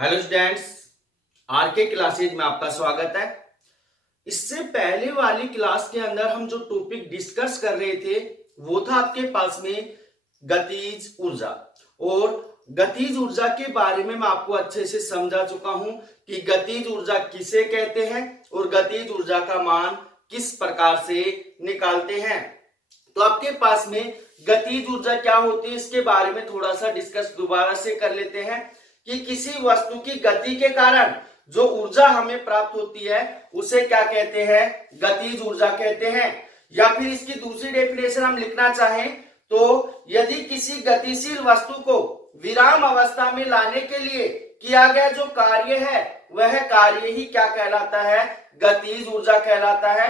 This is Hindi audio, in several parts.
हेलो स्टूडेंट्स, आरके क्लासेज में आपका स्वागत है। इससे पहले वाली क्लास के अंदर हम जो टॉपिक डिस्कस कर रहे थे वो था आपके पास में गतिज ऊर्जा। और गतिज ऊर्जा के बारे में मैं आपको अच्छे से समझा चुका हूं कि गतिज ऊर्जा किसे कहते हैं और गतिज ऊर्जा का मान किस प्रकार से निकालते हैं। तो आपके पास में गतिज ऊर्जा क्या होती है इसके बारे में थोड़ा सा डिस्कस दोबारा से कर लेते हैं कि किसी वस्तु की गति के कारण जो ऊर्जा हमें प्राप्त होती है उसे क्या कहते हैं, गतिज ऊर्जा कहते हैं। या फिर इसकी दूसरी डेफिनेशन हम लिखना चाहें तो यदि किसी गतिशील वस्तु को विराम अवस्था में लाने के लिए किया गया जो कार्य है वह कार्य ही क्या कहलाता है, गतिज ऊर्जा कहलाता है।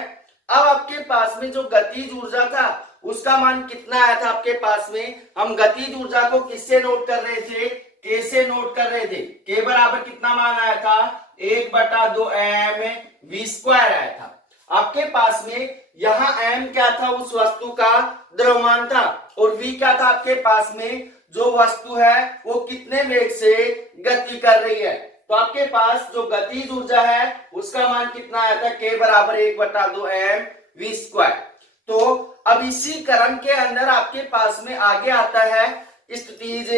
अब आपके पास में जो गतिज ऊर्जा था उसका मान कितना आया था आपके पास में, हम गतिज ऊर्जा को किससे नोट कर रहे थे, के से नोट कर रहे थे। के बराबर कितना मान आया था, 1/2 m v स्क्वायर आया था। आपके पास में यहाँ m क्या था, उस वस्तु का द्रव्यमान था, और v क्या था आपके पास में, जो वस्तु है वो कितने वेग से गति कर रही है। तो आपके पास जो गतिज ऊर्जा है उसका मान कितना आया था, k बराबर 1/2 m v स्क्वायर। तो अब इसी क्रम के अंदर आपके पास में आगे आता है स्थितिज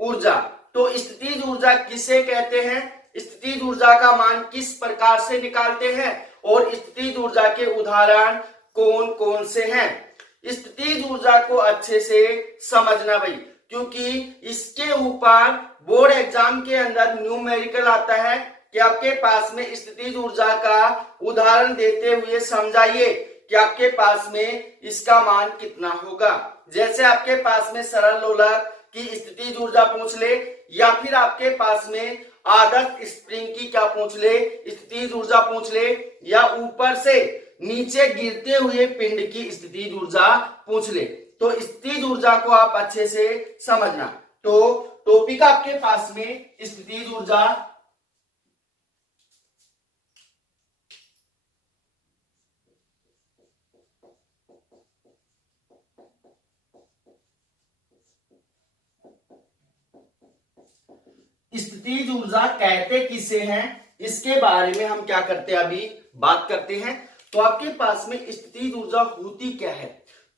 ऊर्जा। तो स्थितिज ऊर्जा किसे कहते हैं, स्थितिज ऊर्जा का मान किस प्रकार से निकालते हैं और स्थितिज ऊर्जा के उदाहरण कौन कौन से हैं। स्थितिज ऊर्जा को अच्छे से समझना भाई, क्योंकि इसके ऊपर बोर्ड एग्जाम के अंदर न्यूमेरिकल आता है कि आपके पास में स्थितिज ऊर्जा का उदाहरण देते हुए समझाइए कि आपके पास में इसका मान कितना होगा। जैसे आपके पास में सरल लोलक की स्थितिज ऊर्जा पूछ ले, या फिर आपके पास में आदर्श स्प्रिंग की क्या पूछ ले, स्थितिज ऊर्जा पूछ ले, या ऊपर से नीचे गिरते हुए पिंड की स्थितिज ऊर्जा पूछ ले। तो स्थितिज ऊर्जा को आप अच्छे से समझना। तो टॉपिक आपके पास में स्थितिज ऊर्जा, स्थितिज ऊर्जा कहते किसे हैं इसके बारे में हम क्या करते हैं, अभी बात करते हैं। तो आपके पास में स्थितिज ऊर्जा होती क्या है,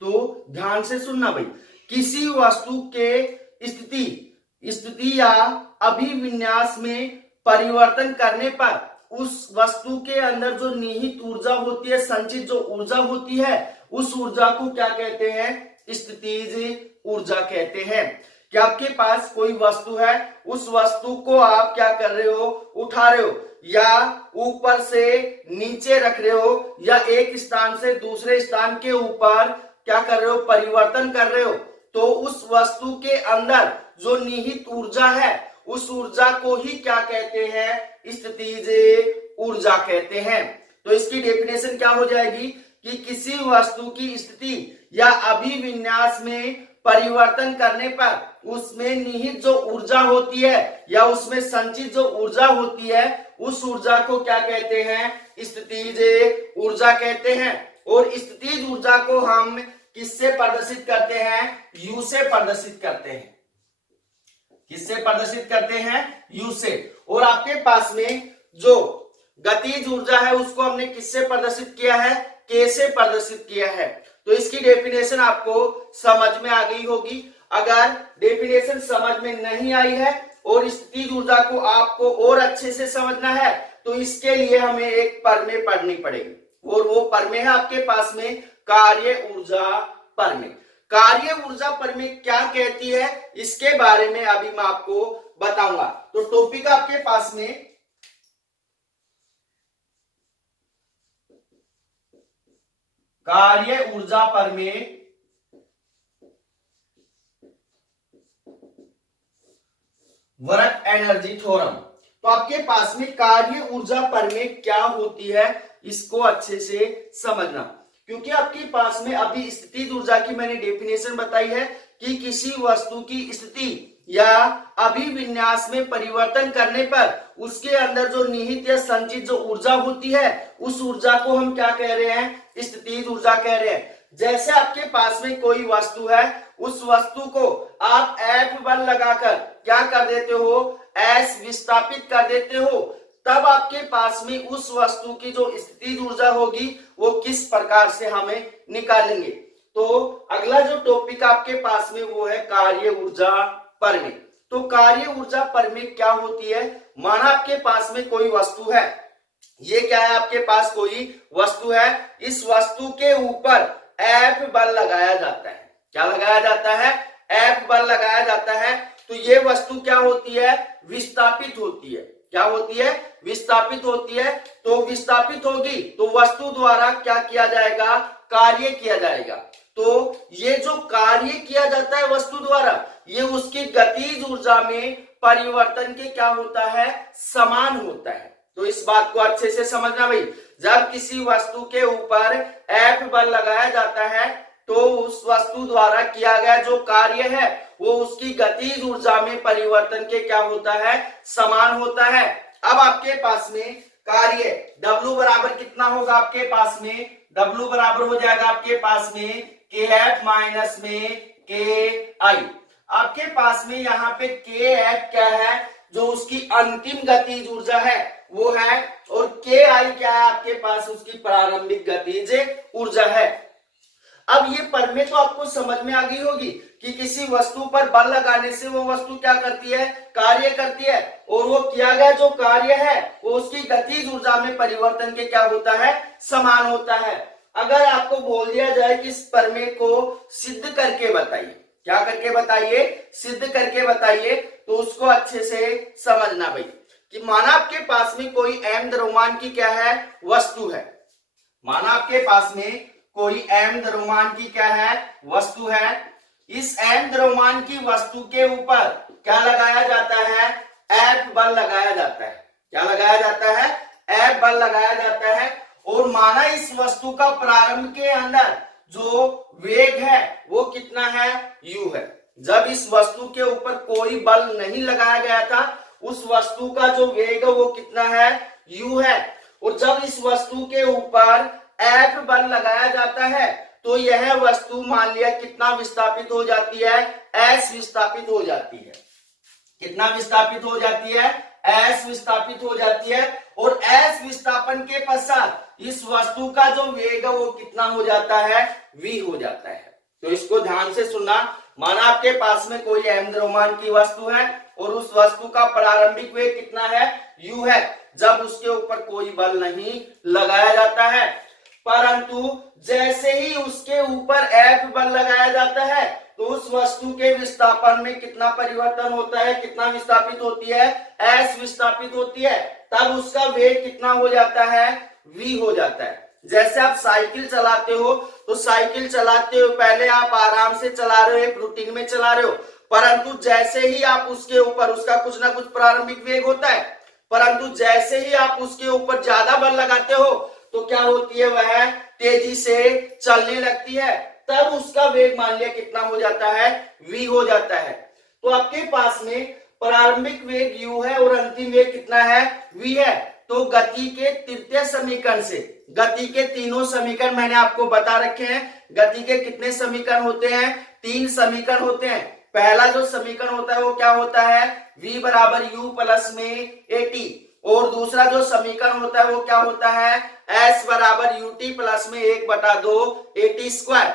तो ध्यान से सुनना भाई। किसी वस्तु के स्थिति या अभिविन्यास में परिवर्तन करने पर उस वस्तु के अंदर जो निहित ऊर्जा होती है, संचित जो ऊर्जा होती है, उस ऊर्जा को क्या कहते हैं, स्थितिज ऊर्जा कहते हैं। कि आपके पास कोई वस्तु है, उस वस्तु को आप क्या कर रहे हो, उठा रहे हो, या ऊपर से नीचे रख रहे हो, या एक स्थान से दूसरे स्थान के ऊपर क्या कर रहे हो, परिवर्तन कर रहे हो। तो उस वस्तु के अंदर जो निहित ऊर्जा है उस ऊर्जा को ही क्या कहते हैं, स्थितिज ऊर्जा कहते हैं। तो इसकी डेफिनेशन क्या हो जाएगी कि किसी वस्तु की स्थिति या अभिविन्यास में परिवर्तन करने पर उसमें निहित जो ऊर्जा होती है या उसमें संचित जो ऊर्जा होती है उस ऊर्जा को क्या कहते हैं, स्थितिज ऊर्जा कहते हैं। और स्थितिज ऊर्जा को हम किससे प्रदर्शित करते हैं, U से प्रदर्शित करते हैं। किससे प्रदर्शित करते हैं, U से। और आपके पास में जो गतिज ऊर्जा है उसको हमने किससे प्रदर्शित किया है, K से प्रदर्शित किया है। तो इसकी डेफिनेशन आपको समझ में आ गई होगी। अगर डेफिनेशन समझ में नहीं आई है और स्थितिज ऊर्जा को आपको और अच्छे से समझना है तो इसके लिए हमें एक प्रमेय पढ़नी पड़ेगी, और वो प्रमेय है आपके पास में कार्य ऊर्जा प्रमेय। कार्य ऊर्जा प्रमेय क्या कहती है इसके बारे में अभी मैं आपको बताऊंगा। तो टॉपिक आपके पास में कार्य ऊर्जा प्रमेय, वर्क एनर्जी थ्योरम। तो आपके पास में कार्य ऊर्जा प्रमेय क्या होती है इसको अच्छे से समझना, क्योंकि आपके पास में अभी स्थितिज ऊर्जा की मैंने डेफिनेशन बताई है कि किसी वस्तु की स्थिति या अभिविन्यास में परिवर्तन करने पर उसके अंदर जो निहित या संचित जो ऊर्जा होती है उस ऊर्जा को हम क्या कह रहे हैं, स्थितिज ऊर्जा कह रहे हैं। जैसे आपके पास में कोई वस्तु है, उस वस्तु को आप F बल लगाकर क्या कर देते हो, S विस्थापित कर देते हो, तब आपके पास में उस वस्तु की जो स्थितिज ऊर्जा होगी वो किस प्रकार से हमें निकालेंगे। तो अगला जो टॉपिक आपके पास में वो है कार्य ऊर्जा परिमेय। तो कार्य ऊर्जा परिमेय क्या होती है, माना आपके पास में कोई वस्तु है, ये क्या है, आपके पास कोई वस्तु है, इस वस्तु के ऊपर F बल लगाया जाता है। क्या लगाया जाता है, F बल लगाया जाता है। तो ये वस्तु क्या होती है, विस्थापित होती है। क्या होती है, विस्थापित होती है। तो विस्थापित होगी तो वस्तु द्वारा क्या किया जाएगा, कार्य किया जाएगा। तो ये जो कार्य किया जाता है वस्तु द्वारा, ये उसकी गतिज ऊर्जा में परिवर्तन के क्या होता है, समान होता है। तो इस बात को अच्छे से समझना भाई, जब किसी वस्तु के ऊपर F बल लगाया जाता है तो उस वस्तु द्वारा किया गया जो कार्य है वो उसकी गतिज ऊर्जा में परिवर्तन के क्या होता है, समान होता है। अब आपके पास में कार्य W बराबर कितना होगा, आपके पास में W बराबर हो जाएगा आपके पास में KF माइनस में KI। आपके पास में यहाँ पे KF क्या है, जो उसकी अंतिम गतिज ऊर्जा है वो है, और KI क्या है, आपके पास उसकी प्रारंभिक गतिज ऊर्जा है। अब ये परिमेय तो आपको समझ में आ गई होगी कि किसी वस्तु पर बल लगाने से वो वस्तु क्या करती है, कार्य करती है, और वो किया गया जो कार्य है वो उसकी गतिज ऊर्जा में परिवर्तन के क्या होता है, समान होता है। अगर आपको बोल दिया जाए कि इस परिमेय को सिद्ध करके बताइए, क्या करके बताइए, सिद्ध करके बताइए, तो उसको अच्छे से समझना भाई कि माना आपके पास में कोई m द्रव्यमान की क्या है, वस्तु है। माना आपके पास में कोई m द्रव्यमान की क्या है, वस्तु है। इस m द्रव्यमान की वस्तु के ऊपर क्या लगाया जाता है, F बल लगाया जाता है। क्या लगाया जाता है, F बल लगाया जाता है। और माना इस वस्तु का प्रारंभ के अंदर जो वेग है वो कितना है, u है। जब इस वस्तु के ऊपर कोई बल नहीं लगाया गया था, उस वस्तु का जो वेग है वो कितना है, u है। और जब इस वस्तु के ऊपर F बल लगाया जाता है तो यह वस्तु मान लिया कितना विस्थापित हो जाती है, S विस्थापित हो जाती है। कितना विस्थापित हो जाती है, S विस्थापित हो जाती है। और S विस्थापन के पश्चात इस वस्तु का जो वेग है वो कितना हो जाता है, v हो जाता है। तो इसको ध्यान से सुनना। माना आपके पास में कोई m द्रव्यमान की वस्तु है और उस वस्तु का प्रारंभिक वेग कितना है, u है, जब उसके ऊपर कोई बल नहीं लगाया जाता है। परंतु जैसे ही उसके ऊपर F बल लगाया जाता है तो उस वस्तु के विस्थापन में कितना परिवर्तन होता है, कितना विस्थापित होती है, S विस्थापित होती है। तब उसका वेग कितना हो जाता है, v हो जाता है। जैसे आप साइकिल चलाते हो तो साइकिल चलाते हो पहले आप आराम से चला रहे हो, एक रूटीन में चला रहे हो, परंतु जैसे ही आप उसके ऊपर, उसका कुछ ना कुछ प्रारंभिक वेग होता है, परंतु जैसे ही आप उसके ऊपर ज्यादा बल लगाते हो तो क्या होती है, वह तेजी से चलने लगती है। तब उसका वेग मान लिया कितना हो जाता है, v हो जाता है। तो आपके पास में प्रारंभिक वेग u है और अंतिम वेग कितना है, v है। तो गति के तृतीय समीकरण से, गति के तीनों समीकरण मैंने आपको बता रखे हैं। गति के कितने समीकरण होते हैं, 3 समीकरण होते हैं। पहला जो समीकरण होता है वो क्या होता है, v बराबर u प्लस में at। और दूसरा जो समीकरण होता है वो क्या होता है, s बराबर ut प्लस में 1/2 at स्क्वायर।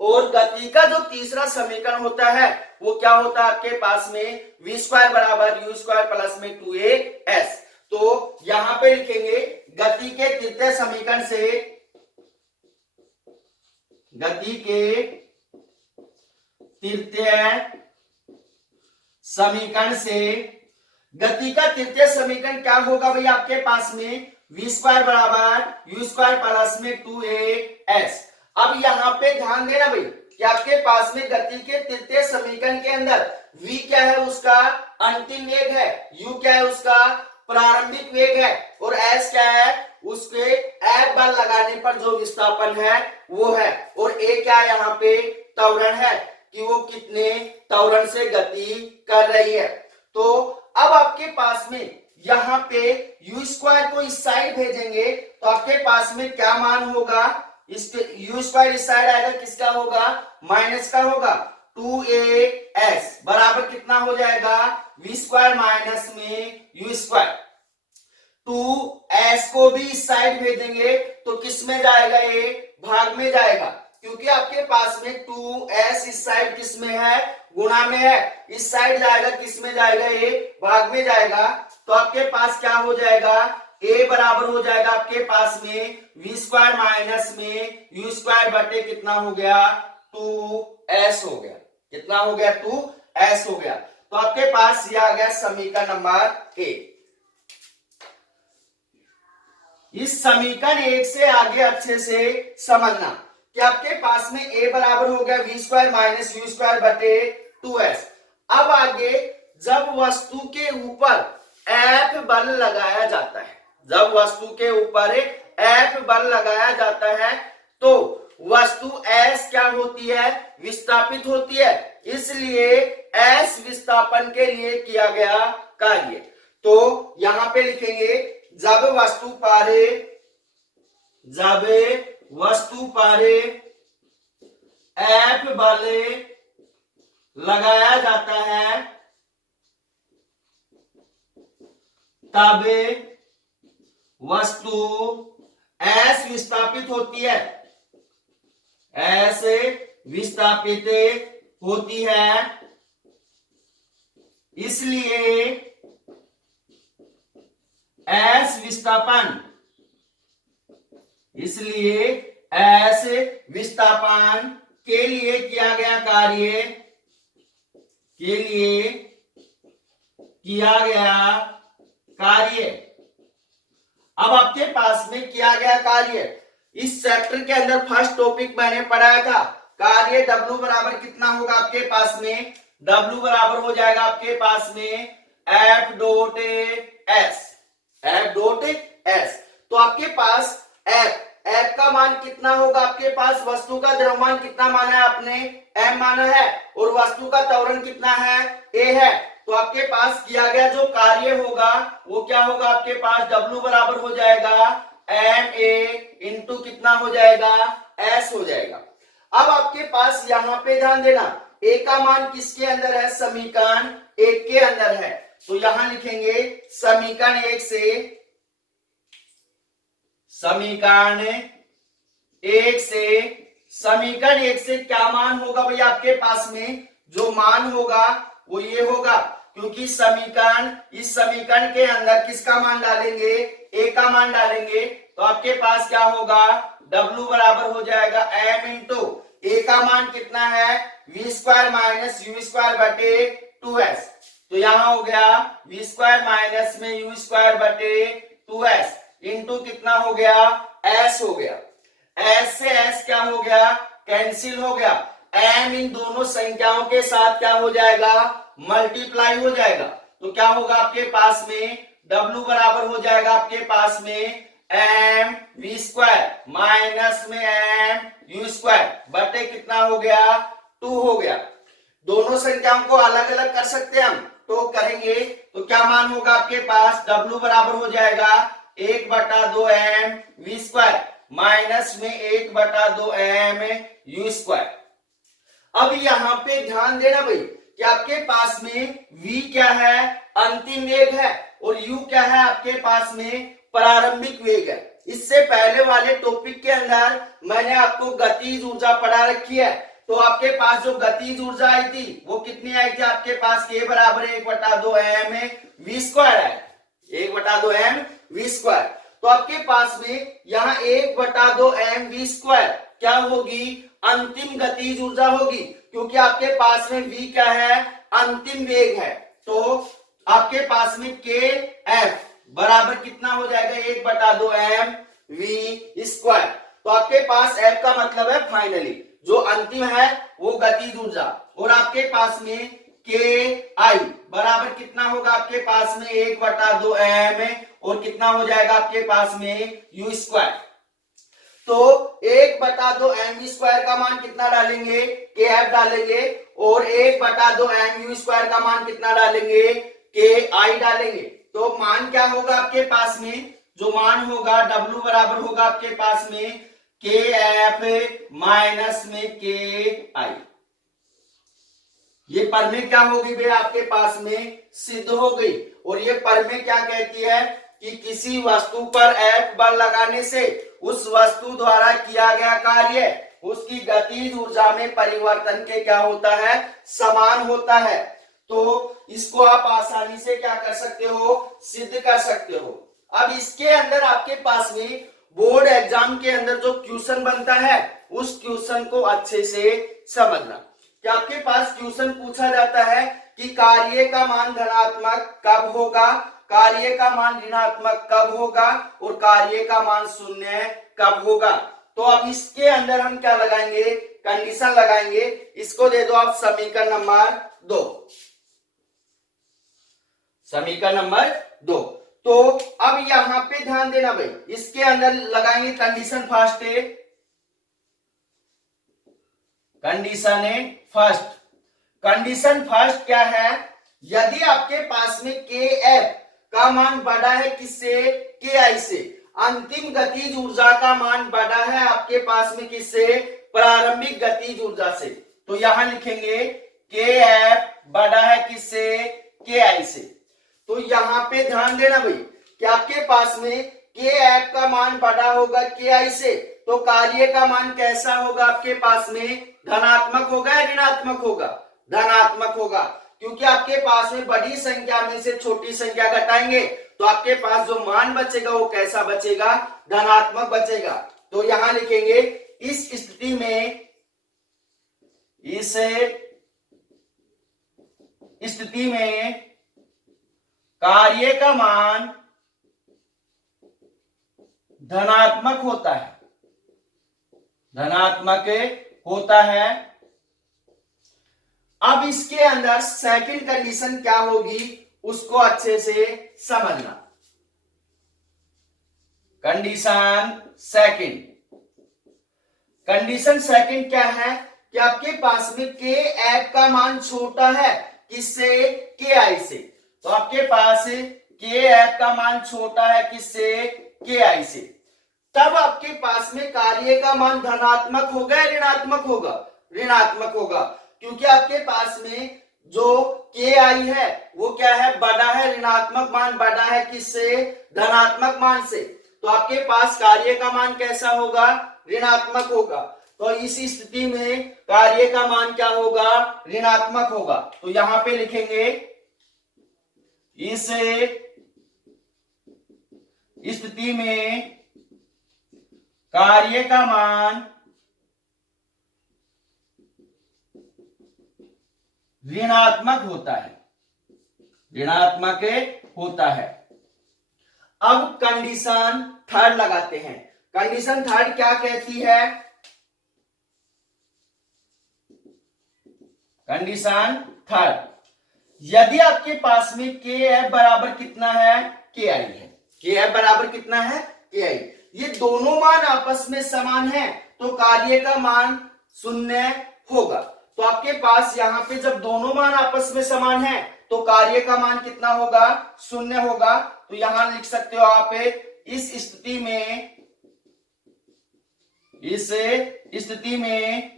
और गति का जो तीसरा समीकरण होता है वो क्या होता है आपके पास में, v स्क्वायर बराबर u स्क्वायर प्लस में 2as। तो यहां पे लिखेंगे गति के तृतीय समीकरण से, गति के तृतीय समीकरण से, गति का तृतीय समीकरण क्या होगा भाई आपके पास में, v स्क्वायर बराबर u स्क्वायर प्लस में 2as। अब यहाँ पे ध्यान देना भाई कि आपके पास में गति के तृतीय समीकरण के अंदर v क्या है, उसका अंतिम वेग है, u क्या है, उसका प्रारंभिक वेग है, और s क्या है, उसके F बल लगाने पर जो विस्थापन है वो है, और a क्या है, यहाँ पे त्वरण है कि वो कितने त्वरण से गति कर रही है। तो अब आपके पास में यहाँ पे u स्क्वायर को इस साइड भेजेंगे तो आपके पास में क्या मान होगा, इसके यू स्क्वायर इस साइड आएगा, किसका होगा, माइनस का होगा। 2as बराबर कितना हो जाएगा, v स्क्वायर माइनस में u स्क्वायर। 2s को भी इस साइड भेजेंगे तो किस में जाएगा, ये भाग में जाएगा, क्योंकि आपके पास में 2s इस साइड किस में है, गुणा में है, इस साइड जाएगा, किस में जाएगा, ये भाग में जाएगा। तो आपके पास क्या हो जाएगा, a बराबर हो जाएगा आपके पास में v स्क्वायर माइनस में u स्क्वायर बटे कितना हो गया, 2s हो गया। कितना हो गया, 2s हो गया। तो आपके पास ये आ गया समीकरण नंबर 1। इस समीकरण 1 से आगे अच्छे से समझना कि आपके पास में a बराबर हो गया v square minus u square बटे 2s। अब आगे जब वस्तु के ऊपर F बल लगाया जाता है, जब वस्तु के ऊपर F बल लगाया जाता है तो वस्तु S क्या होती है, विस्थापित होती है, इसलिए S विस्थापन के लिए किया गया कार्य। तो यहां पे लिखेंगे जब वस्तु पारे F बल लगाया जाता है तब वस्तु S विस्थापित होती है, S विस्थापित होती है, इसलिए S विस्थापन के लिए किया गया कार्य। अब आपके पास में किया गया कार्य, इस चैप्टर के अंदर फर्स्ट टॉपिक मैंने पढ़ाया था, कार्य W बराबर कितना होगा आपके पास में, W बराबर हो जाएगा आपके पास में F डॉट S। तो आपके पास F का मान कितना होगा, आपके पास वस्तु का द्रव्यमान कितना माना है आपने, m माना है, और वस्तु का त्वरण कितना है, a है। तो आपके पास किया गया जो कार्य होगा वो क्या होगा, आपके पास W बराबर हो जाएगा ma इंटू कितना हो जाएगा, s हो जाएगा। अब आपके पास यहाँ पे ध्यान देना, a का मान किसके अंदर है, समीकरण 1 के अंदर है। तो यहां लिखेंगे समीकरण 1 से क्या मान होगा भाई, आपके पास में जो मान होगा वो ये होगा, क्योंकि इस समीकरण के अंदर किसका मान डालेंगे, a का मान डालेंगे। तो आपके पास क्या होगा, W बराबर हो जाएगा m इंटू a का मान कितना है, v square minus u square बटे 2s। तो यहां हो गया v स्क्वायर माइनस में u स्क्वायर बटे 2s इंटू कितना हो गया, s हो गया। s से s क्या हो गया, कैंसिल हो गया। m इन दोनों संख्याओं के साथ क्या हो जाएगा, मल्टीप्लाई हो जाएगा। तो क्या होगा आपके पास में, W बराबर हो जाएगा आपके पास में m v स्क्वायर माइनस में m u स्क्वायर बटे कितना हो गया, 2 हो गया। दोनों संख्याओं को अलग अलग कर सकते हैं हम, तो करेंगे तो क्या मान होगा आपके पास, W बराबर हो जाएगा 1/2 m v स्क्वायर माइनस में 1/2 m u स्क्वायर। अब यहां पे ध्यान देना भाई कि आपके पास में v क्या है, अंतिम वेग है, और u क्या है, आपके पास में प्रारंभिक वेग है। इससे पहले वाले टॉपिक के अंदर मैंने आपको गतिज ऊर्जा पढ़ा रखी है। तो आपके पास जो गतिज ऊर्जा आई थी वो कितनी आई थी, आपके पास k बराबर 1/2 m v स्क्वायर है, 1/2 m v स्क्वायर। तो आपके पास में यहाँ 1/2 m v स्क्वायर क्या होगी, अंतिम गतिज ऊर्जा होगी, क्योंकि आपके पास में v क्या है, अंतिम वेग है। तो आपके पास में kf बराबर कितना हो जाएगा, 1/2 m v स्क्वायर। तो आपके पास f का मतलब है फाइनली, जो अंतिम है वो गतिज ऊर्जा, और आपके पास में ki बराबर कितना होगा, आपके पास में 1/2 m और कितना हो जाएगा आपके पास में u स्क्वायर। तो 1/2 m v स्क्वायर का मान कितना डालेंगे, kf डालेंगे, और 1/2 m u स्क्वायर का मान कितना डालेंगे, ki डालेंगे। तो मान क्या होगा आपके पास में, जो मान होगा W बराबर होगा आपके पास में के एफ माइनस में के आई। ये प्रमेय क्या होगी भैया आपके पास में सिद्ध हो गई। और ये प्रमेय क्या कहती है कि किसी वस्तु पर एफ बल लगाने से उस वस्तु द्वारा किया गया कार्य उसकी गतिज ऊर्जा में परिवर्तन के क्या होता है, समान होता है। तो इसको आप आसानी से क्या कर सकते हो, सिद्ध कर सकते हो। अब इसके अंदर आपके पास में बोर्ड एग्जाम के अंदर जो क्वेश्चन बनता है उस क्वेश्चन को अच्छे से समझना कि आपके पास क्वेश्चन पूछा जाता है कि कार्य का मान धनात्मक कब होगा, कार्य का मान ऋणात्मक कब होगा और कार्य का मान शून्य कब होगा। तो अब इसके अंदर हम क्या लगाएंगे, कंडीशन लगाएंगे। इसको दे दो आप समीकरण नंबर 2, समीकरण नंबर 2। तो अब यहां पे ध्यान देना भाई, इसके अंदर लगाएंगे कंडीशन फर्स्ट है, कंडीशन फर्स्ट क्या है, यदि आपके पास में के एफ का मान बड़ा है किससे, के आई से, अंतिम गतिज ऊर्जा का मान बड़ा है आपके पास में किससे, प्रारंभिक गतिज ऊर्जा से। तो यहां लिखेंगे के एफ बड़ा है किससे, के आई से। तो यहां पे ध्यान देना भाई कि आपके पास में के एफ का मान बड़ा होगा के आई से, तो कार्य का मान कैसा होगा आपके पास में, धनात्मक होगा या ऋणात्मक होगा, धनात्मक होगा। क्योंकि आपके पास में बड़ी संख्या में से छोटी संख्या घटाएंगे तो आपके पास जो मान बचेगा वो कैसा बचेगा, धनात्मक बचेगा। तो यहां लिखेंगे इस स्थिति में कार्य का मान धनात्मक होता है, धनात्मक होता है। अब इसके अंदर सेकंड कंडीशन क्या होगी उसको अच्छे से समझना। कंडीशन सेकंड क्या है कि आपके पास में के एफ का मान छोटा है किससे, के आई से। तो आपके पास के एफ का मान छोटा है किससे, के आई से। तब आपके पास में कार्य का मान धनात्मक होगा या ऋणात्मक होगा, ऋणात्मक होगा। क्योंकि आपके पास में जो के आई है वो क्या है, बड़ा है, ऋणात्मक मान बड़ा है किससे, धनात्मक मान से। तो आपके पास कार्य का मान कैसा होगा, ऋणात्मक होगा। तो इस स्थिति में कार्य का मान क्या होगा, ऋणात्मक होगा। तो यहां पे लिखेंगे इस स्थिति में कार्य का मान ऋणात्मक होता है, ऋणात्मक होता है। अब कंडीशन थर्ड लगाते हैं। कंडीशन थर्ड क्या कहती है, कंडीशन थर्ड, यदि आपके पास में के एफ बराबर कितना है, के आई है, के एफ बराबर कितना है, के आई, ये दोनों मान आपस में समान है तो कार्य का मान शून्य होगा। तो आपके पास यहां पे जब दोनों मान आपस में समान है तो कार्य का मान कितना होगा, शून्य होगा। तो यहां लिख सकते हो आप इस स्थिति में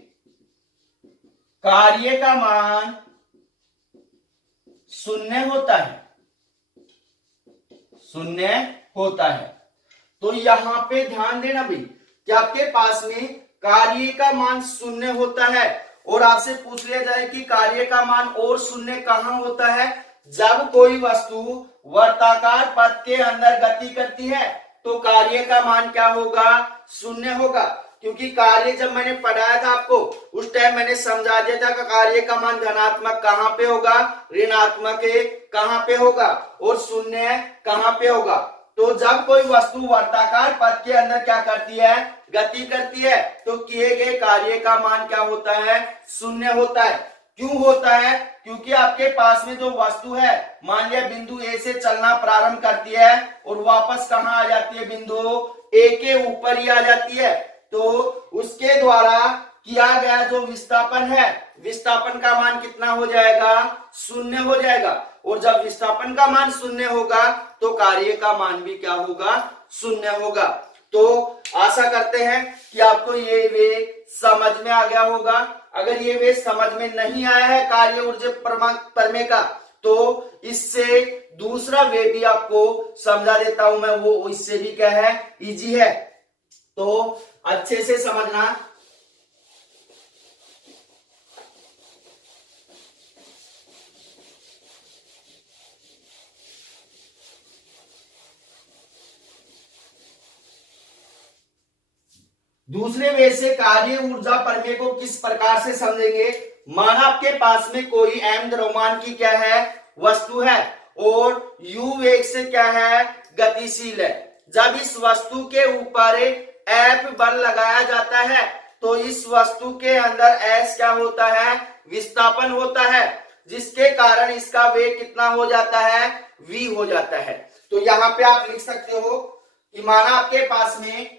कार्य का मान शून्य होता है, शून्य होता है। तो यहां पे ध्यान देना भाई कि आपके पास में कार्य का मान शून्य होता है और आपसे पूछ लिया जाए कि कार्य का मान और शून्य कहां होता है, जब कोई वस्तु वर्ताकार पथ के अंदर गति करती है तो कार्य का मान क्या होगा, शून्य होगा। क्योंकि कार्य जब मैंने पढ़ाया था आपको उस टाइम मैंने समझा दिया था कि कार्य का मान धनात्मक कहां पे होगा, ऋणात्मक कहां पे होगा और शून्य कहां पे होगा। तो जब कोई वस्तु वर्ताकार पथ के अंदर क्या करती है, गति करती है, तो किए गए कार्य का मान क्या होता है, शून्य होता है। क्यों होता है, क्योंकि आपके पास में जो वस्तु है, मान लिया बिंदु ए से चलना प्रारंभ करती है और वापस कहां आ जाती है, बिंदु ए के ऊपर ही आ जाती है। तो उसके द्वारा किया गया जो विस्थापन है, विस्थापन का मान कितना हो जाएगा, शून्य हो जाएगा। और जब विस्थापन का मान शून्य होगा तो कार्य का मान भी क्या होगा, शून्य होगा। तो आशा करते हैं कि आपको ये वे समझ में आ गया होगा। अगर ये वे समझ में नहीं आया है कार्य ऊर्जा प्रमेय का, तो इससे दूसरा वे भी आपको समझा देता हूं मैं, वो इससे भी क्या है, इजी है, तो अच्छे से समझना। दूसरे वे से कार्य ऊर्जा प्रमेय को किस प्रकार से समझेंगे। माना आपके पास में कोई m द्रव्यमान की क्या है, वस्तु है, और u वेग से क्या है, गतिशील है। जब इस वस्तु के ऊपर F बल लगाया जाता है तो इस वस्तु के अंदर S क्या होता है, विस्थापन होता है, जिसके कारण इसका वेग कितना हो जाता है, v हो जाता है। तो यहां पे आप लिख सकते हो कि माना आपके पास में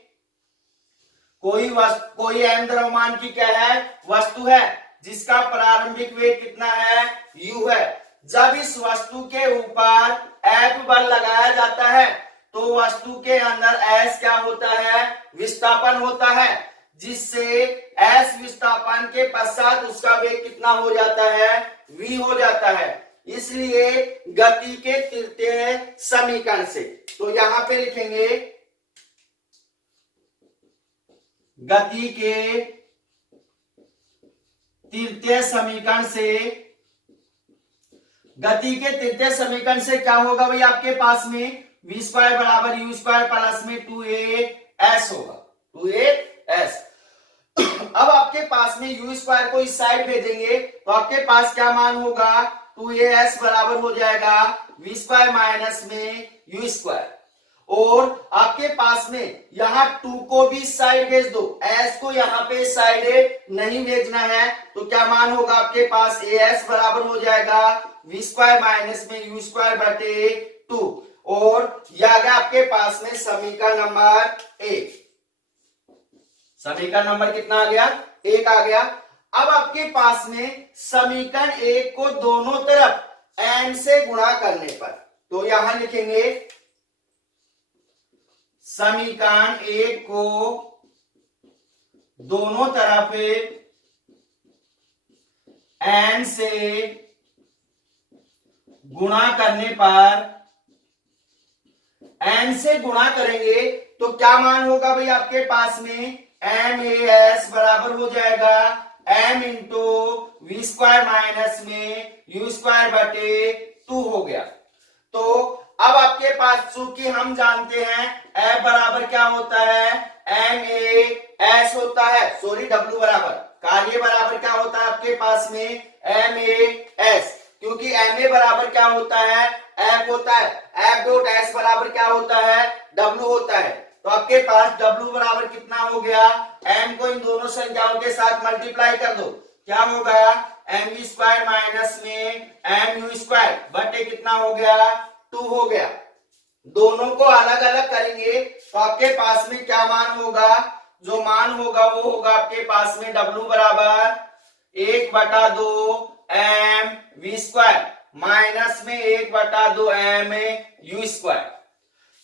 कोई m द्रव्यमान की क्या है, वस्तु है, जिसका प्रारंभिक वेग कितना है, u है। जब इस वस्तु के ऊपर F बल लगाया जाता है तो वस्तु के अंदर S क्या होता है, विस्थापन होता है, जिससे S विस्थापन के पश्चात उसका वेग कितना हो जाता है, v हो जाता है। इसलिए गति के तृतीय समीकरण से, तो यहां पे लिखेंगे गति के तृतीय समीकरण से, गति के तृतीय समीकरण से क्या होगा भाई, आपके पास में v स्क्वायर बराबर u स्क्वायर प्लस में 2as होगा, 2as। अब आपके पास में u स्क्वायर को इस साइड भेजेंगे तो आपके पास क्या मान होगा, 2as बराबर हो जाएगा v स्क्वायर माइनस में u स्क्वायर। और आपके पास में यहां 2 को भी साइड भेज दो, s को यहां पे साइड नहीं भेजना है, तो क्या मान होगा आपके पास, as बराबर हो जाएगा v स्क्वायर माइनस में u स्क्वायर बटे 2। और यह आ गया आपके पास में समीकरण नंबर 1। समीकरण नंबर कितना आ गया, 1 आ गया। अब आपके पास में समीकरण 1 को दोनों तरफ n से गुणा करने पर, तो यहां लिखेंगे समीकरण 1 को दोनों तरफ n से गुणा करने पर, n से गुणा करेंगे तो क्या मान होगा भाई आपके पास में, MAS बराबर हो जाएगा m into V square minus में u स्क्वायर बटे 2 हो गया। तो अब आपके पास चूंकि हम जानते हैं F बराबर क्या होता है, MAS होता है, सॉरी W बराबर, कार्य बराबर क्या होता है आपके पास में, MAS, क्योंकि MA बराबर क्या होता है, F होता है, F डॉट S बराबर क्या होता है, W होता है। तो आपके पास W बराबर कितना हो गया, M को इन दोनों संख्याओं के साथ मल्टीप्लाई कर दो, क्या होगा, MV स्क्वायर माइनस में MU स्क्वायर बटे कितना हो गया, 2 हो गया। दोनों को अलग अलग करेंगे तो आपके पास में क्या मान होगा, जो मान होगा वो होगा आपके पास में W बराबर 1/2 m v स्क्वायर माइनस में 1/2 m u स्क्वायर।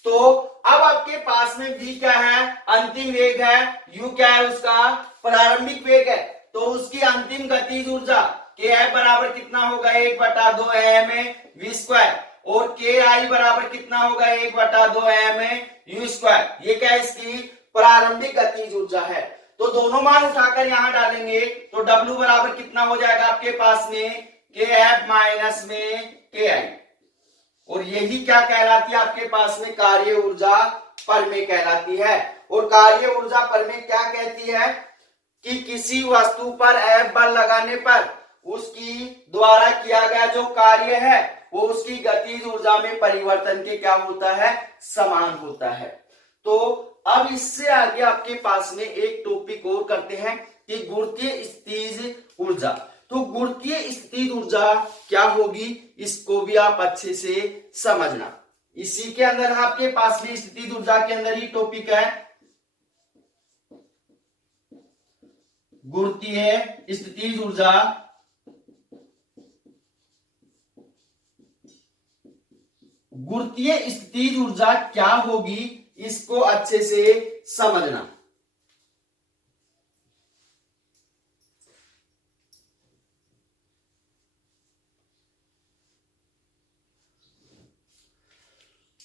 तो अब आपके पास में v क्या है, अंतिम वेग है, u क्या है, उसका प्रारंभिक वेग है, तो उसकी अंतिम गतिज ऊर्जा Ki बराबर कितना होगा, 1/2 m v स्क्वायर, और Ki बराबर कितना होगा, 1/2 m u स्क्वायर। ये क्या है, इसकी प्रारंभिक गतिज ऊर्जा है। तो दोनों मान उठाकर यहां डालेंगे तो W बराबर कितना हो जाएगा आपके पास में, Kf माइनस में Ki, और यही क्या कहलाती है आपके पास में, कार्य ऊर्जा प्रमेय कहलाती है। और कार्य ऊर्जा प्रमेय क्या कहती है कि किसी वस्तु पर F बल लगाने पर उसकी द्वारा किया गया जो कार्य है वो उसकी गतिज ऊर्जा में परिवर्तन के क्या होता है, समान होता है। तो अब इससे आगे आपके पास में एक टॉपिक और करते हैं कि गुरुत्वीय स्थितिज ऊर्जा। तो गुरुत्वीय स्थितिज ऊर्जा क्या होगी, इसको भी आप अच्छे से समझना। इसी के अंदर आपके पास में स्थितिज ऊर्जा के अंदर ही टॉपिक है गुरुत्वीय स्थितिज ऊर्जा। गुरुत्वीय स्थितिज ऊर्जा क्या होगी, इसको अच्छे से समझना।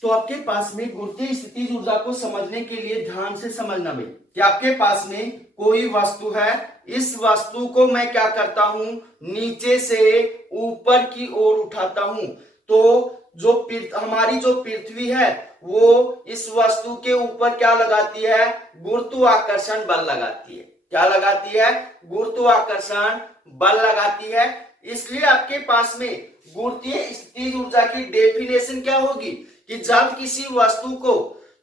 तो आपके पास में गुरुत्वीय स्थितिज ऊर्जा को समझने के लिए ध्यान से समझना भाई कि आपके पास में कोई वस्तु है, इस वस्तु को मैं क्या करता हूं, नीचे से ऊपर की ओर उठाता हूं। तो जो हमारी जो पृथ्वी है वो इस वस्तु के ऊपर क्या लगाती है, गुरुत्वाकर्षण बल लगाती है। क्या लगाती है, गुरुत्वाकर्षण बल लगाती है। इसलिए आपके पास में गुरुत्वीय स्थितिज ऊर्जा की डेफिनेशन क्या होगी कि जब किसी वस्तु को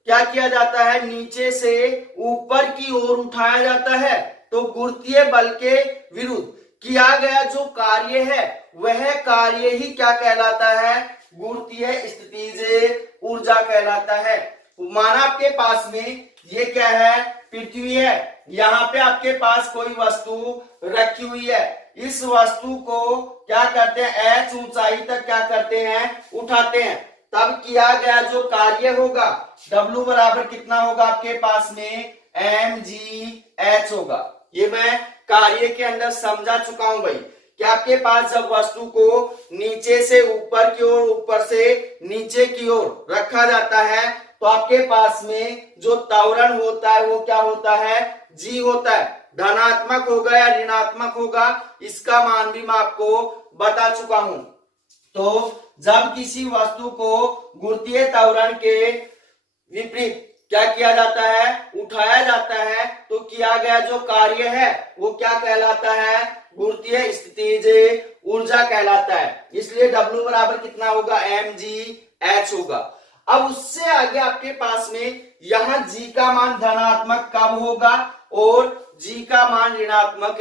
क्या किया जाता है, नीचे से ऊपर की ओर उठाया जाता है, तो गुरुत्वीय बल के विरुद्ध किया गया जो कार्य है वह कार्य ही क्या कहलाता है, गुरुत्वीय स्थितिज ऊर्जा कहलाता है। माना आपके पास में ये क्या है, पृथ्वी है, यहाँ पे आपके पास कोई वस्तु रखी हुई है। इस वस्तु को क्या करते हैं, h ऊंचाई तक क्या करते हैं, उठाते हैं। तब किया गया जो कार्य होगा W बराबर कितना होगा आपके पास में, mgh होगा। ये मैं कार्य के अंदर समझा चुका हूं भाई कि आपके पास जब वस्तु को नीचे से ऊपर की ओर, ऊपर से नीचे की ओर रखा जाता है तो आपके पास में जो त्वरण होता है वो क्या होता है, g होता है। धनात्मक होगा या ऋणात्मक होगा इसका मान भी मैं आपको बता चुका हूं। तो जब किसी वस्तु को गुरुत्वीय त्वरण के विपरीत क्या किया जाता है, उठाया जाता है, तो किया गया जो कार्य है वो क्या कहलाता है, गुरुत्वीय स्थितिज ऊर्जा कहलाता है। इसलिए W बराबर कितना होगा, mgh होगा। अब उससे आगे आपके पास में यहां g का मान धनात्मक कब होगा और g का मान ऋणात्मक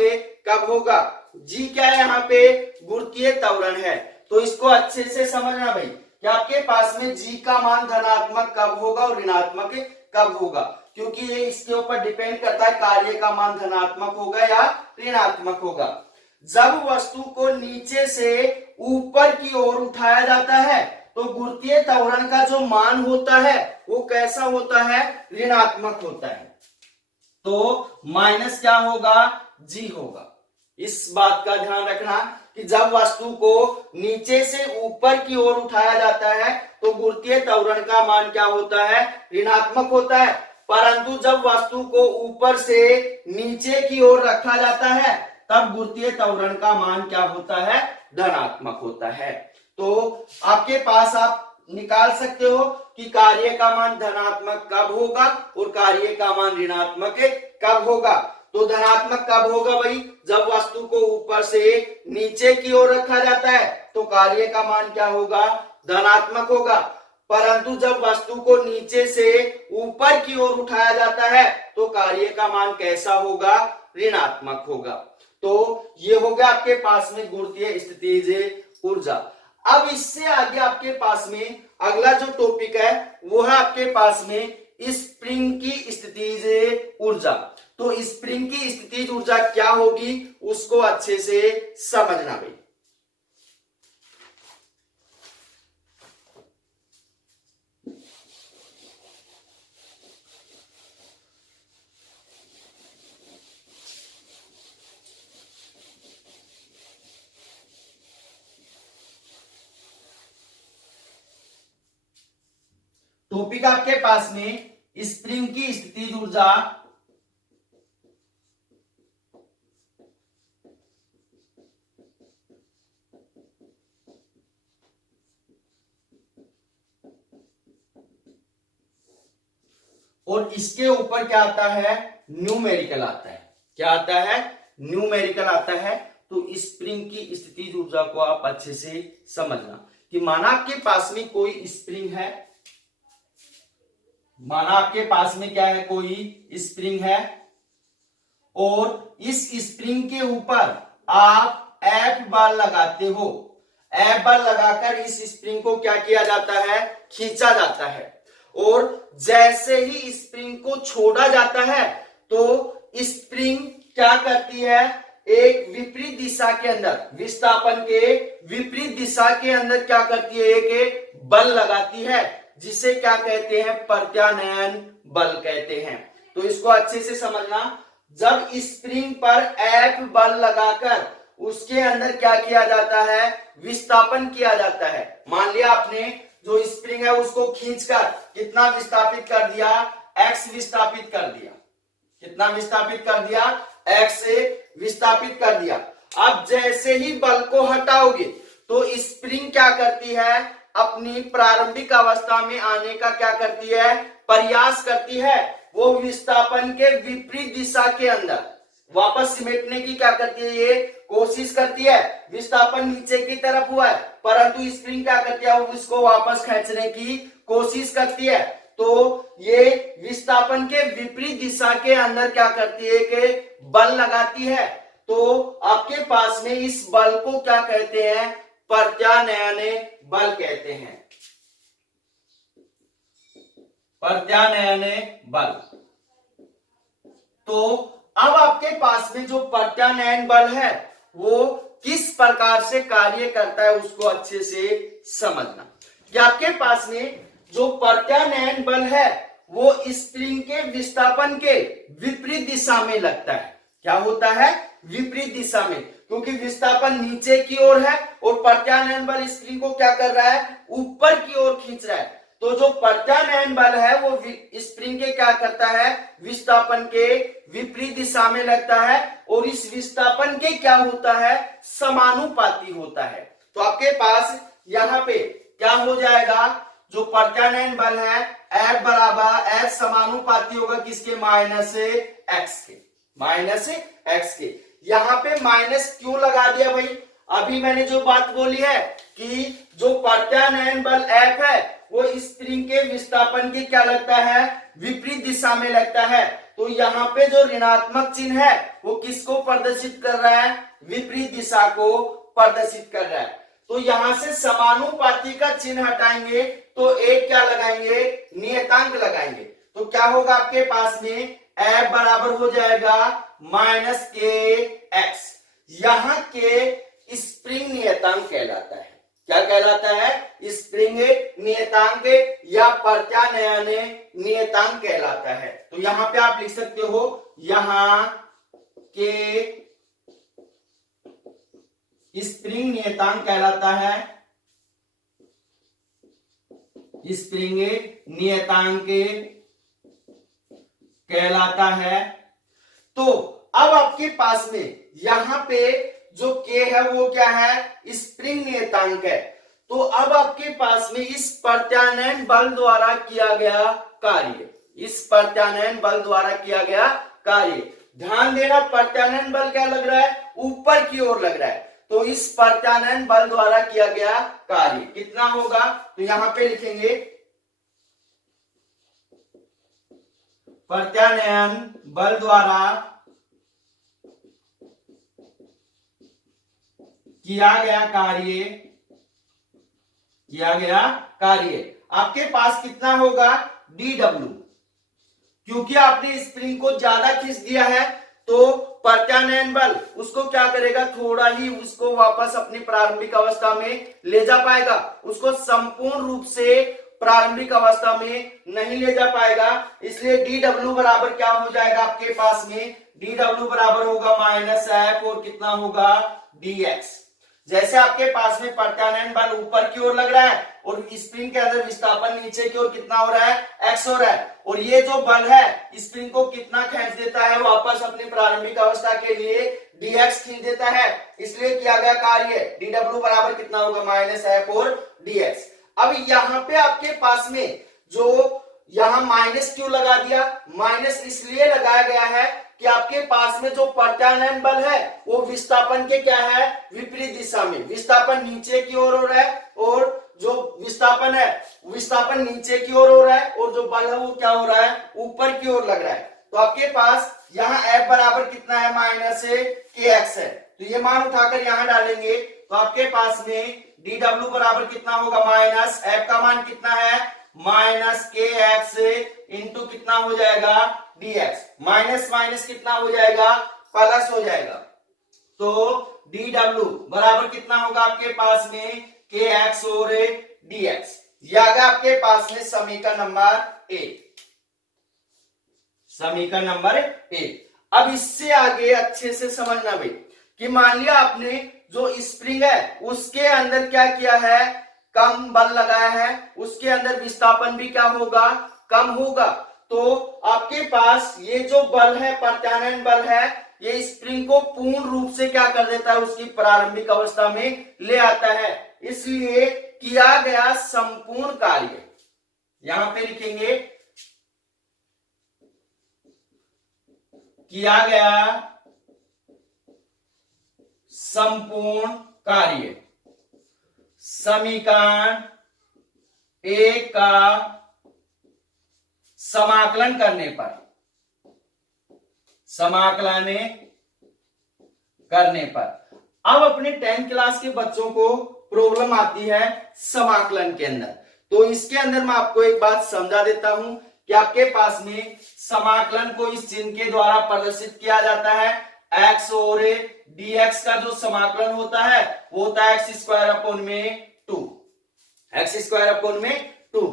कब होगा। g क्या है, यहाँ पे गुरुत्वीय त्वरण है, तो इसको अच्छे से समझना भाई कि आपके पास में g का मान धनात्मक कब होगा और ऋणात्मक कब होगा, क्योंकि ये इसके ऊपर डिपेंड करता है कार्य का मान धनात्मक होगा या ऋणात्मक होगा। जब वस्तु को नीचे से ऊपर की ओर उठाया जाता है तो गुरुत्वीय त्वरण का जो मान होता है वो कैसा होता है, ऋणात्मक होता है। तो माइनस क्या होगा, g होगा। इस बात का ध्यान रखना कि जब वस्तु को नीचे से ऊपर की ओर उठाया जाता है तो गुरुत्वीय त्वरण का मान क्या होता है, ऋणात्मक होता है। परंतु जब वस्तु को ऊपर से नीचे की ओर रखा जाता है तब गुरुत्वीय त्वरण का मान क्या होता है, धनात्मक होता है। तो आपके पास आप निकाल सकते हो कि कार्य का मान धनात्मक कब होगा और कार्य का मान ऋणात्मक कब होगा। तो धनात्मक कब होगा भाई, जब वस्तु को ऊपर से नीचे की ओर रखा जाता है तो कार्य का मान क्या होगा, धनात्मक होगा। परंतु जब वस्तु को नीचे से ऊपर की ओर उठाया जाता है तो कार्य का मान कैसा होगा, ऋणात्मक होगा। तो ये हो गया आपके पास में गुरुत्वीय स्थितिज ऊर्जा। अब इससे आगे आपके पास में अगला जो टॉपिक है वो है आपके पास में स्प्रिंग की स्थितिज ऊर्जा। तो स्प्रिंग की स्थितिज ऊर्जा क्या होगी उसको अच्छे से समझना भाई। टॉपिक आपके पास में स्प्रिंग की स्थितिज ऊर्जा। और इसके ऊपर क्या आता है, न्यूमेरिकल आता है। क्या आता है, न्यूमेरिकल आता है। तो स्प्रिंग की स्थितिज ऊर्जा को आप अच्छे से समझना कि माना आपके पास में कोई स्प्रिंग है, माना आपके पास में क्या है, कोई स्प्रिंग है और इस स्प्रिंग के ऊपर आप F बल लगाते हो। F बल लगाकर इस स्प्रिंग को क्या किया जाता है, खींचा जाता है। और जैसे ही स्प्रिंग को छोड़ा जाता है तो स्प्रिंग क्या करती है, एक विपरीत दिशा के अंदर, विस्थापन के विपरीत दिशा के अंदर क्या करती है, एक बल लगाती है जिसे क्या कहते हैं, प्रत्यानयन बल कहते हैं। तो इसको अच्छे से समझना। जब स्प्रिंग पर F बल लगाकर उसके अंदर क्या किया जाता है, विस्थापन किया जाता है। मान लिया आपने जो स्प्रिंग है उसको खींचकर कितना विस्थापित कर दिया, x विस्थापित कर दिया। कितना विस्थापित कर दिया, x से विस्थापित कर दिया। अब जैसे ही बल को हटाओगे तो स्प्रिंग क्या करती है, अपनी प्रारंभिक अवस्था में आने का क्या करती है, प्रयास करती है। वो विस्थापन के विपरीत दिशा के अंदर वापस सिमटने की क्या करती है, ये कोशिश करती है। विस्थापन नीचे की तरफ हुआ है परंतु स्प्रिंग क्या करती है, वो इसको वापस खींचने की कोशिश करती है। तो ये विस्थापन के विपरीत दिशा के अंदर क्या करती है कि बल लगाती है। तो आपके पास में इस बल को क्या कहते हैं, प्रत्यानयन बल कहते हैं। प्रत्यानयन बल। तो अब आपके पास में जो प्रत्यानयन बल है वो किस प्रकार से कार्य करता है उसको अच्छे से समझना। कि आपके पास में जो प्रत्यानयन बल है वो स्प्रिंग के विस्थापन के विपरीत दिशा में लगता है। क्या होता है, विपरीत दिशा में, क्योंकि विस्थापन नीचे की ओर है और प्रत्यानयन बल स्प्रिंग को क्या कर रहा है, ऊपर की ओर खींच रहा है। तो जो प्रत्यानयन बल है वो स्प्रिंग के क्या करता है, विस्थापन के विपरीत दिशा में लगता है और इस विस्थापन के क्या होता है, समानुपाती होता है। तो आपके पास यहां पे क्या हो जाएगा, जो प्रत्यानयन बल है F बराबर F समानुपाती होगा किसके, माइनस एक्स के, माइनस एक्स के। यहां पे माइनस क्यों लगा दिया भाई, अभी मैंने जो बात बोली है कि जो प्रत्यानयन बल F है वो स्प्रिंग के विस्थापन के क्या लगता है, विपरीत दिशा में लगता है। तो यहाँ पे जो ऋणात्मक चिन्ह है वो किसको प्रदर्शित कर रहा है, विपरीत दिशा को प्रदर्शित कर रहा है। तो यहां से समानुपाती का चिन्ह हटाएंगे तो एक क्या लगाएंगे, नियतांक लगाएंगे। तो क्या होगा आपके पास में, F बराबर हो जाएगा माइनस के एक्स। यहां के स्प्रिंग नियतांक कहलाता है। क्या कहलाता है, स्प्रिंग नियतांक या प्रत्यानयन नियतांक कहलाता है। तो यहां पे आप लिख सकते हो, यहां के स्प्रिंग नियतांक कहलाता है, स्प्रिंग नियतांक कहलाता है। तो अब आपके पास में यहां पे जो K है वो क्या है, स्प्रिंग नियतांक है। तो अब आपके पास में इस प्रत्यानयन बल द्वारा किया गया कार्य, इस प्रत्यानयन बल द्वारा किया गया कार्य, ध्यान देना प्रत्यानयन बल क्या लग रहा है, ऊपर की ओर लग रहा है। तो इस प्रत्यानयन बल द्वारा किया गया कार्य कितना होगा, तो यहां पे लिखेंगे प्रत्यानयन बल द्वारा किया गया कार्य, किया गया कार्य आपके पास कितना होगा, dw। क्योंकि आपने स्प्रिंग को ज्यादा खींच दिया है तो प्रत्यानयन बल उसको क्या करेगा, थोड़ा ही उसको वापस अपनी प्रारंभिक अवस्था में ले जा पाएगा, उसको संपूर्ण रूप से प्रारंभिक अवस्था में नहीं ले जा पाएगा। इसलिए dw बराबर क्या हो जाएगा आपके पास में, dw बराबर होगा माइनस एफ और कितना होगा, dx। जैसे आपके पास में प्रत्यानयन बल ऊपर की ओर लग रहा है और स्प्रिंग के अंदर विस्थापन नीचे की ओर कितना हो रहा है, x हो रहा है, और ये जो बल है स्प्रिंग को कितना खींच देता है वापस अपनी प्रारंभिक अवस्था के लिए, dx खींच देता है। इसलिए किया गया कार्य dw बराबर कितना होगा, माइनस एफ और dx। अब यहाँ पे आपके पास में जो यहाँ माइनस क्यों लगा दिया, माइनस इसलिए लगाया गया है कि आपके पास में जो प्रत्यानयन बल है वो विस्थापन के क्या है, विपरीत दिशा में, विस्थापन नीचे की ओर हो रहा है और जो विस्थापन है विस्थापन नीचे की ओर हो रहा है और जो बल है वो क्या हो रहा है, ऊपर की ओर लग रहा है। तो आपके पास यहाँ F बराबर कितना है, माइनस के एक्स है। तो ये मान उठाकर यहाँ डालेंगे तो आपके पास में dw बराबर कितना होगा, माइनस F का मान कितना है, माइनस के एक्स इंटू कितना हो जाएगा, dx। माइनस माइनस कितना हो जाएगा, प्लस हो जाएगा। तो dw बराबर कितना होगा आपके पास में, के एक्स और dx। यह आ गया आपके पास में समीकरण नंबर 1। समीकरण नंबर 1। अब इससे आगे अच्छे से समझना भाई कि मान लिया आपने जो स्प्रिंग है उसके अंदर क्या किया है, कम बल लगाया है, उसके अंदर विस्थापन भी क्या होगा, कम होगा। तो आपके पास ये जो बल है, प्रत्यानयन बल है, ये स्प्रिंग को पूर्ण रूप से क्या कर देता है, उसकी प्रारंभिक अवस्था में ले आता है। इसलिए किया गया संपूर्ण कार्य, यहां पे लिखेंगे किया गया संपूर्ण कार्य समीकरण 1 का समाकलन करने पर, अब अपने 10th क्लास के बच्चों को प्रॉब्लम आती है समाकलन के अंदर। तो इसके अंदर मैं आपको एक बात समझा देता हूं कि आपके पास में समाकलन को इस चिन्ह के द्वारा प्रदर्शित किया जाता है। x और dx का जो समाकलन होता है वो होता है x स्क्वायर अपॉन में 2, x स्क्वायर अपॉन में 2।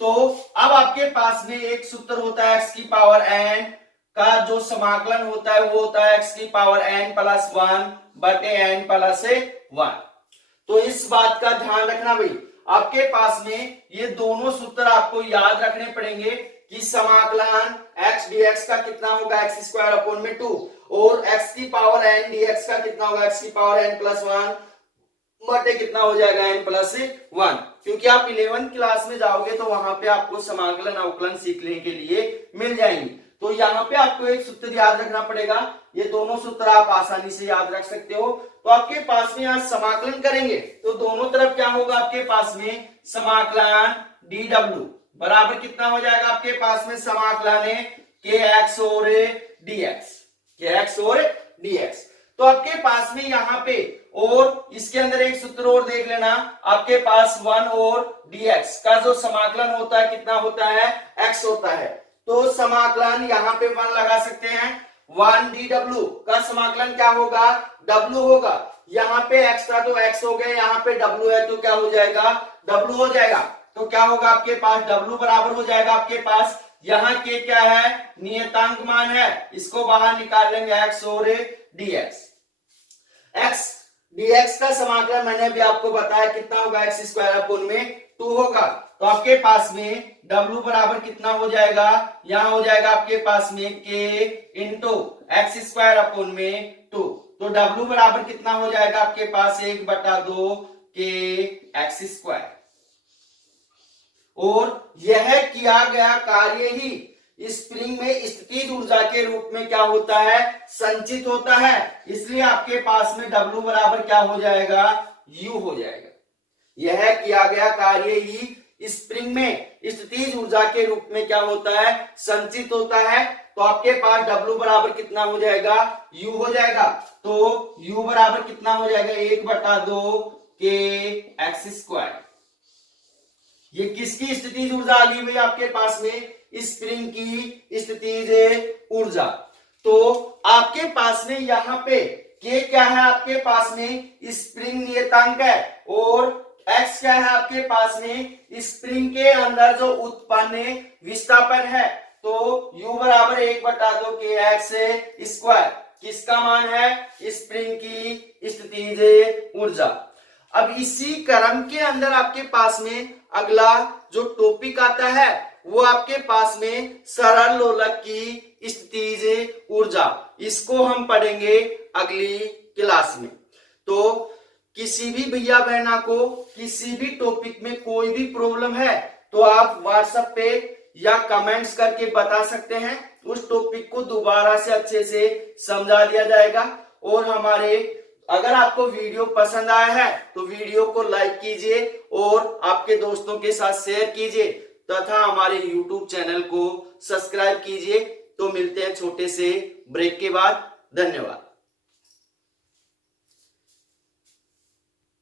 तो अब आपके पास में एक सूत्र होता है x की पावर n का जो समाकलन होता है वो होता है x की पावर n प्लस 1 बटे n प्लस 1। तो इस बात का ध्यान रखना भाई, आपके पास में ये दोनों सूत्र आपको याद रखने पड़ेंगे कि समाकलन x dx का कितना होगा, x स्क्वायर अपॉन में 2, और x की पावर n dx का कितना होगा, x की पावर n प्लस 1 बटे कितना हो जाएगा, n प्लस 1। क्योंकि आप 11th क्लास में जाओगे तो वहां पे आपको समाकलन अवकलन सीखने के लिए मिल जाएंगे। तो यहाँ पे आपको एक सूत्र याद रखना पड़ेगा, ये दोनों सूत्र आप आसानी से याद रख सकते हो। तो आपके पास में यहाँ समाकलन करेंगे तो दोनों तरफ क्या होगा, आपके पास में समाकलन dw बराबर कितना हो जाएगा, आपके पास में समाकलन kx और dx। तो आपके पास में यहाँ पे और इसके अंदर एक सूत्र और देख लेना, आपके पास 1 और dx का जो समाकलन होता है कितना होता है, x होता है। तो समाकलन यहाँ पे 1 लगा सकते हैं, 1 dw का समाकलन क्या होगा, w होगा। यहाँ पे x था तो x हो गया, यहाँ पे w है तो क्या हो जाएगा, w हो जाएगा। तो क्या होगा आपके पास, w बराबर हो जाएगा आपके पास, यहाँ के क्या है, नियतांक मान है, इसको बाहर निकाल लेंगे x और dx। x dx का समाकलन मैंने अभी आपको बताया कितना होगा, x स्क्वायर अपॉन में 2 होगा। तो आपके पास में w बराबर कितना हो जाएगा, यहां हो जाएगा आपके पास में k into x square upon में 2। तो w बराबर कितना हो जाएगा आपके पास 1/2 k एक्स स्क्वायर। और यह किया गया कार्य ही स्प्रिंग में स्थितिज ऊर्जा के रूप में क्या होता है, संचित होता है। इसलिए आपके पास में W बराबर क्या हो जाएगा, U हो जाएगा। यह किया गया कार्य ही स्प्रिंग में स्थितिज ऊर्जा के रूप में क्या होता है, संचित होता है। तो आपके पास W बराबर कितना हो जाएगा, U हो जाएगा। तो U बराबर कितना हो जाएगा, 1/2 k एक्स स्क्वायर। ये किसकी स्थितिज ऊर्जा आ गई भाई आपके पास में, स्प्रिंग की स्थितिज ऊर्जा। तो आपके पास में यहाँ पे के क्या है, आपके पास में स्प्रिंग नियतांक है, और एक्स क्या है आपके पास में स्प्रिंग के अंदर जो उत्पन्न विस्थापन है। तो u बराबर 1/2 k एक्स स्क्वायर किसका मान है, स्प्रिंग की स्थितिज ऊर्जा। अब इसी क्रम के अंदर आपके पास में अगला जो टॉपिक आता है वो आपके पास में सरल लोलक की स्थितिज ऊर्जा, इसको हम पढ़ेंगे अगली क्लास में। तो किसी भी भैया बहना को किसी भी टॉपिक में कोई भी प्रॉब्लम है तो आप व्हाट्सएप पे या कमेंट्स करके बता सकते हैं, उस टॉपिक को दोबारा से अच्छे से समझा दिया जाएगा। और हमारे अगर आपको वीडियो पसंद आया है तो वीडियो को लाइक कीजिए और आपके दोस्तों के साथ शेयर कीजिए तथा हमारे YouTube चैनल को सब्सक्राइब कीजिए। तो मिलते हैं छोटे से ब्रेक के बाद, धन्यवाद।